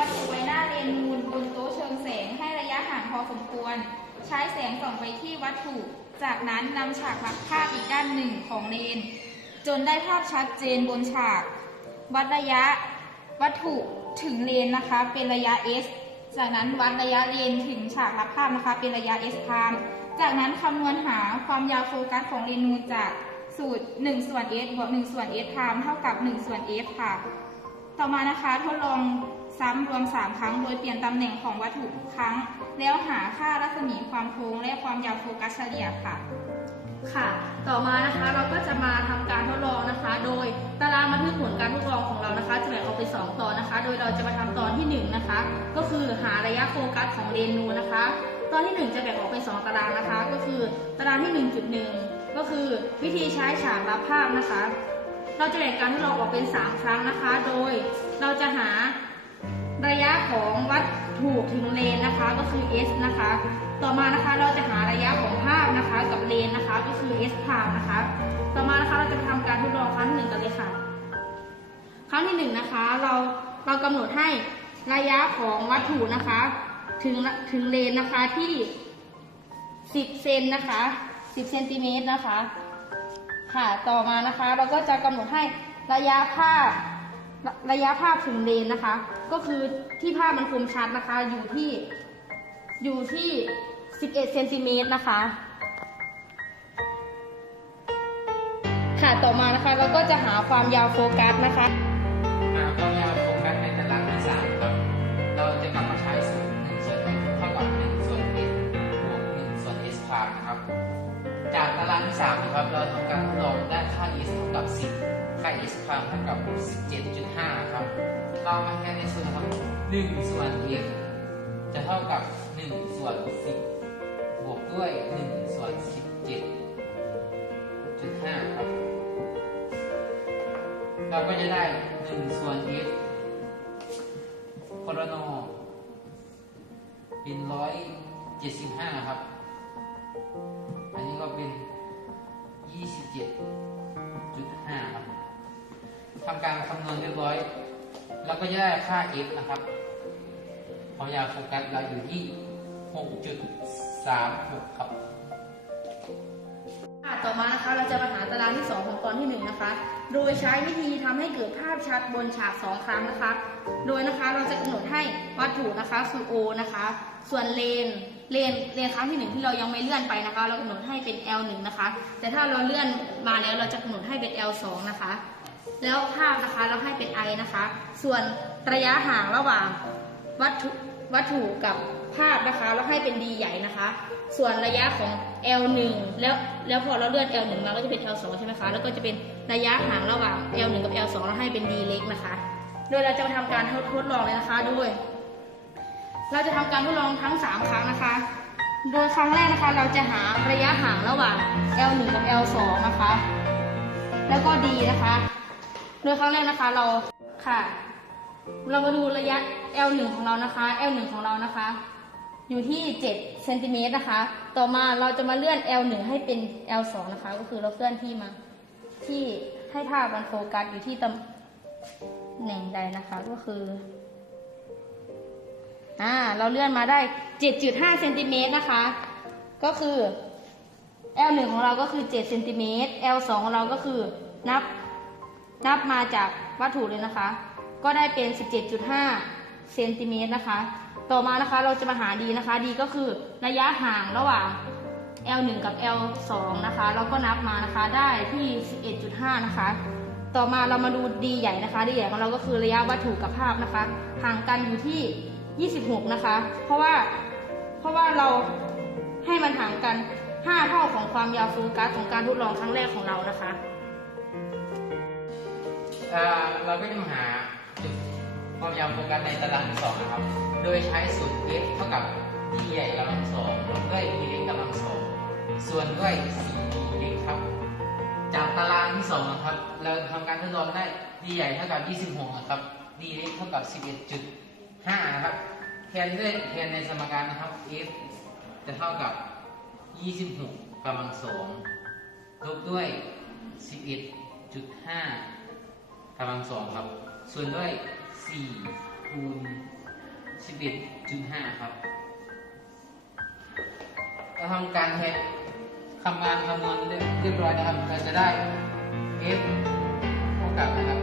วางวัตถุไว้หน้าเลนนูนบนโต๊ะเชิงแสงให้ระยะห่างพอสมควร ใช้แสงส่องไปที่วัตถุ จากนั้นนำฉากรับภาพอีกด้านหนึ่งของเลน จนได้ภาพชัดเจนบนฉาก วัดระยะวัตถุถึงเลนนะคะ เป็นระยะ s จากนั้นวัดระยะเลนถึงฉากรับภาพนะคะ เป็นระยะ s พามจากนั้นคำนวณหาความยาวโฟกัสของเลนนูนจากสูตร 1 ส่วน s บวก1ส่วน s พามเท่ากับ 1 ส่วน f ค่ะ ต่อมานะคะทดลอง ซ้ำรวม 3 ครั้ง โดยเปลี่ยนตำแหน่งของวัตถุทุกครั้ง แล้วหาค่ารัศมีความโค้งและความยาวโฟกัสเฉลี่ยค่ะ ค่ะ ต่อมานะคะเราก็จะมาทำการทดลองนะคะ โดยตารางบันทึกผลการทดลองของเรานะคะ จะแบ่งออกเป็นสองตอนนะคะ โดยเราจะมาทำตอนที่หนึ่งนะคะ ก็คือหาระยะโฟกัสของเลนนูนนะคะ ตอนที่หนึ่งจะแบ่งออกเป็นสองตารางนะคะ ก็คือตารางที่ 1.1 ก็คือวิธีใช้ฉากรับภาพนะคะ เราจะแบ่งการทดลองออกเป็น 3 ครั้งนะคะ โดยเราจะหา ระยะของวัตถุถึงเลนนะคะก็คือ s นะคะ ต่อมานะคะเราจะหาระยะของภาพนะคะกับเลนนะคะก็คือ s พามนะคะ ต่อมานะคะเราจะทำการทดลองครั้งหนึ่งกันเลยค่ะ ครั้งที่หนึ่งนะคะเราเรากำหนดให้ระยะของวัตถุนะคะ ถึงถึงเลนนะคะที่ 10 เซนนะคะ 10 เซนติเมตรนะคะ ค่ะ ต่อมานะคะเราก็จะกำหนดให้ระยะภาพ ระยะภาพถึงเลนนะคะ ก็คือที่ภาพมันคมชัดนะคะ อยู่ที่อยู่ที่ 11เซนติเมตรนะคะ ค่ะต่อมานะคะเราก็จะหาความยาวโฟกัสนะคะหาความยาวโฟกัสในตารางที่สามครับเราจะกลับมาใช้สูตร1ส่วน x เท่ากับ1ส่วน s บวก1ส่วน s พามนะครับ จากตารางที่สามนะครับเราทำการทดลองได้ค่า s เท่ากับ 10 ค่า s พามเท่ากับ 17.5 ครับ เรามาแค่ในส่วนครับ 1 ส่วน s จะเท่ากับ 1 ส่วน 10 บวกด้วย 1 ส่วน 17.5 ครับ เราก็จะได้ 1 ส่วน f คอรนเป็น 175 ครับ อันนี้ก็เป็น 27 ทำการคำนวณเรียบร้อยเราก็จะได้ค่า f นะครับความยาวโฟกัสเราอยู่ที่ 6.36 ครับต่อมานะคะเราจะมาหาตารางที่ 2 ของตอนที่ 1 นะคะ โดยใช้วิธีทำให้เกิดภาพชัดบนฉาก 2 ครั้งนะคะ โดยนะคะเราจะกำหนดให้วัตถุนะคะคือ O นะคะ ส่วนเลนเลนเลนครั้งที่ 1 ที่เรายังไม่เลื่อนไปนะคะ เรากำหนดให้เป็น L1 นะคะ แต่ถ้าเราเลื่อนมาแล้วเราจะกำหนดให้เป็น L2 นะคะ แล้วภาพนะคะเราให้เป็น I นะคะ ส่วนระยะห่างระหว่างวัตถุวัตถุกับภาพนะคะ เราให้เป็น D ใหญ่นะคะ ส่วนระยะของ L1 แล้วแล้วพอเราเลื่อน L1 มาก็จะเป็น L2 ใช่ไหมคะ แล้วก็จะเป็นระยะห่างระหว่าง L1 กับ L2 เราให้เป็น D เล็กนะคะ โดยเราจะมาทำการทดทดลองเลยนะคะโดยเราจะทำการทดลองทั้ง 3 ครั้งนะคะ โดยครั้งแรกนะคะ เราจะหาระยะห่างระหว่าง L1 กับ L2 นะคะ แล้วก็ D นะคะ โดยครั้งแรกนะคะเราค่ะ เรามาดูระยะ L1 ของเรานะคะ L1 ของเรานะคะ อยู่ที่7เซนติเมตรนะคะ ต่อมาเราจะมาเลื่อน L1 ให้เป็น L2 นะคะ ก็คือเราเคลื่อนที่มา ที่ให้ภาพมันโฟกัสอยู่ที่ตำแหน่งใดนะคะก็คืออ่าเราเลื่อนมาได้ 7.5เซนติเมตรนะคะ ก็คือ L1 ของเราก็คือ7เซนติเมตร L2 ของเราก็คือนับ นับมาจากวัตถุเลยนะคะ ก็ได้เป็น 17.5 เซนติเมตรนะคะ ต่อมานะคะเราจะมาหาดีนะคะดีก็คือระยะห่างระหว่าง L1 กับ L2 นะคะ เราก็นับมานะคะได้ที่ 11.5 นะคะ ต่อมาเรามาดูดีใหญ่นะคะดีใหญ่ของเราก็คือระยะวัตถุกับภาพนะคะ ห่างกันอยู่ที่ 26 นะคะ เพราะว่าเพราะว่าเราให้มันห่างกัน 5 เท่าของความยาวโฟกัสของการทดลองครั้งแรกของเรานะคะ อ่อเราก็จะมาหาจุดความยาวโฟกัสในตารางที่สองนะครับ โดยใช้สูตร f เท่ากับ d ใหญ่กำลังสองลบด้วย d เล็กกำลังสองส่วนด้วย 4d เล็กครับ จากตารางที่สองนะครับ เราทำการทดลองได้ d ใหญ่เท่ากับ 26นะครับ d เล็กเท่ากับ 11.5 นะครับ แทนด้วยแทนในสมการนะครับ f จะเท่ากับ 26กำลังสองลบด้วย 11.5 กำลังสองครับ ส่วนด้วย4คูณ11.5 ครับเราทำการเทสคำงานคำนวณเรียบร้อยนะครับเราจะได้ f เท่ากับนะครับ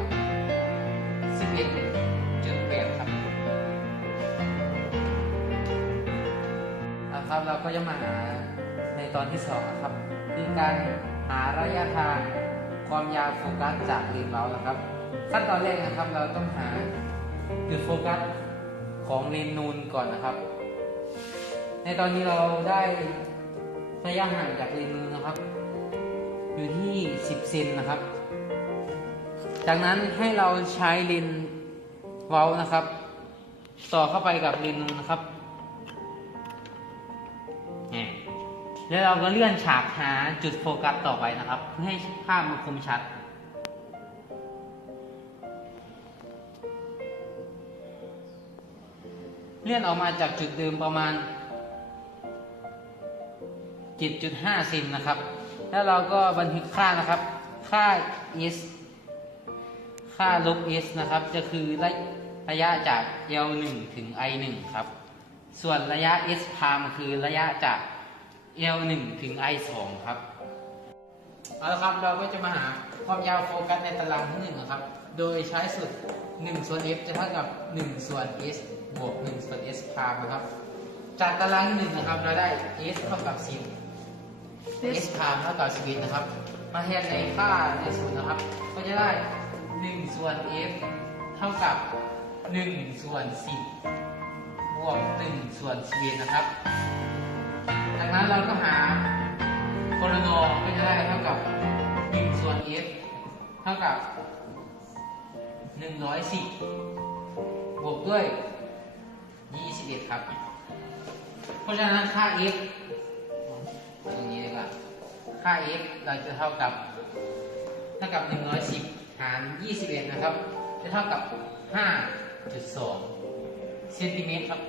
11.8 ครับนะครับ เราก็จะมาหาในตอนที่สองนะครับคือการหาระยะทางความยาวโฟกัสจากเลนส์เรานะครับ ขั้นตอนแรกนะครับ เราต้องหาจุดโฟกัสของเลนส์นูนก่อนนะครับ ในตอนนี้เราได้ระยะห่างจากเลนส์นูนนะครับ อยู่ที่ 10 เซนนะครับ จากนั้นให้เราใช้เลนส์เว้านะครับ ต่อเข้าไปกับเลนส์นูนนะครับแล้วเราก็เลื่อนฉากหาจุดโฟกัสต่อไปนะครับ เพื่อให้ภาพมันคมชัด เลื่อนออกมาจากจุดเดิมประมาณ 7.5เซนนะครับ แล้วเราก็บันทึกค่านะครับ ค่า s ค่าลบ s นะครับ จะคือระระยะจาก l 1 ถึง i 1 ครับ ส่วนระยะ s พามคือระยะจาก l 1 ถึง i 2 ครับเอาละครับเราก็จะมาหาความยาวโฟกัสในตารางที่หนึ่งนะครับ โดยใช้สูตร1ส่วน f จะเท่ากับ 1 ส่วน s บวก1ส่วน s พามนะครับ จากตารางที่หนึ่งนะครับเราได้ s เท่ากับ 10 s พามเท่ากับ11นะครับ มาแทนในค่าในสูตรนะครับ ก็จะได้ 1 ส่วน f เท่ากับ 1 ส่วน 10 บวก 1 ส่วน11นะครับ จากนั้นเราก็หาโคโลนอก็จะได้เท่ากับ 1 ส่วน f เท่ากับ 110 บวกด้วย 21ครับ เพราะฉะนั้นค่า f ตรงนี้เลยครับค่า f เราจะเท่ากับ เท่ากับ 110 หาร 21 นะครับ จะเท่ากับ 5.2 เซนติเมตรครับ